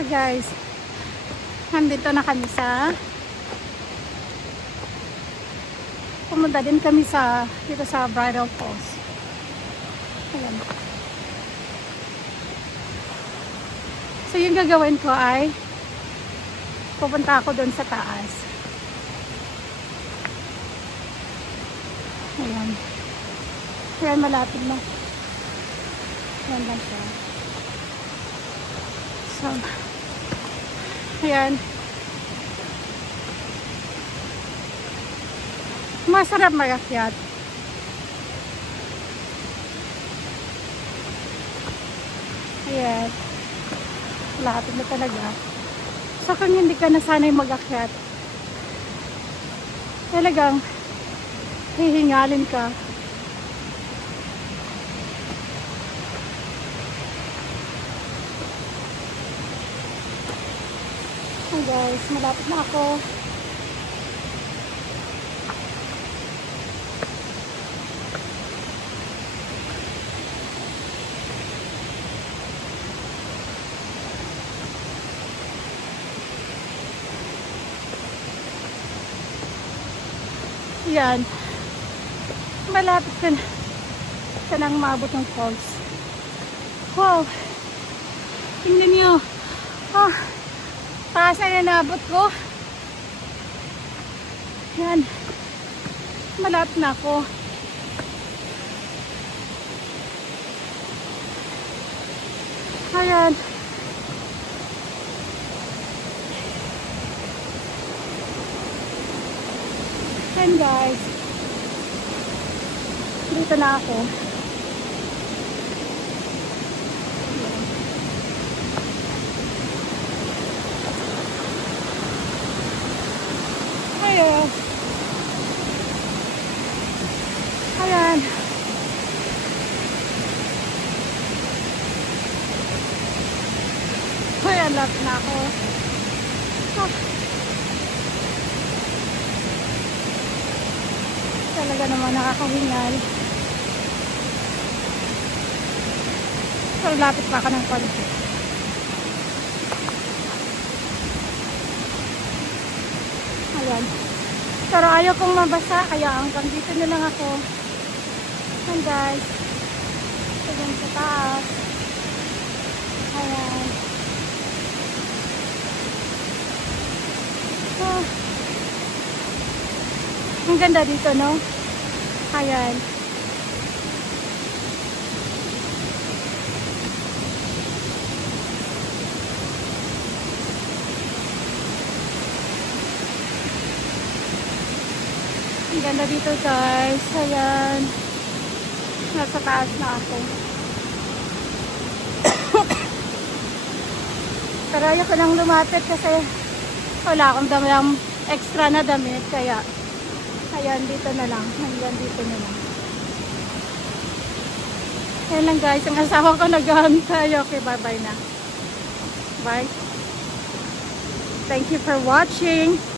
So guys, nandito na kami sa pumunta din kami sa dito sa Bridal Falls. Ayan. So yung gagawin ko ay pupunta ako doon sa taas. Ayan. Ayan, malapit na. Ayan lang siya. So, ayan. Masarap mag-akyat. Ayan. Malapit na talaga. So, kung hindi ka nasanay mag-akyat, talagang hihingalin ka. Hey guys, malapit na ako. Yan. Malapit ka na. Ka nang maabot ng falls. Wow. Tingnan nyo. Ah. Taas na nabot ko. Yan. Malapit na ako. Ayan. Ayan guys. Dito na ako. Ayan. Ayan. Ayan, lapit na ako. Ah. Talaga naman nakakahingal. Pero lapit pa ako ng konti. Ayan. Pero ayaw kong mabasa, kaya hanggang dito na lang ako. Ayan guys. Ayan sa taas. Ayan. Ah. Ang ganda dito, no? Ayan. Ang ganda dito guys. Ayan. Nasa taas na ako. Pero ayoko nang lumapit kasi wala akong damit, extra na damit. Kaya ayan, dito na lang. Ayan, dito na lang. Ayan lang guys. Ang asawa ko nag-aantay. Okay, bye-bye na. Bye. Thank you for watching.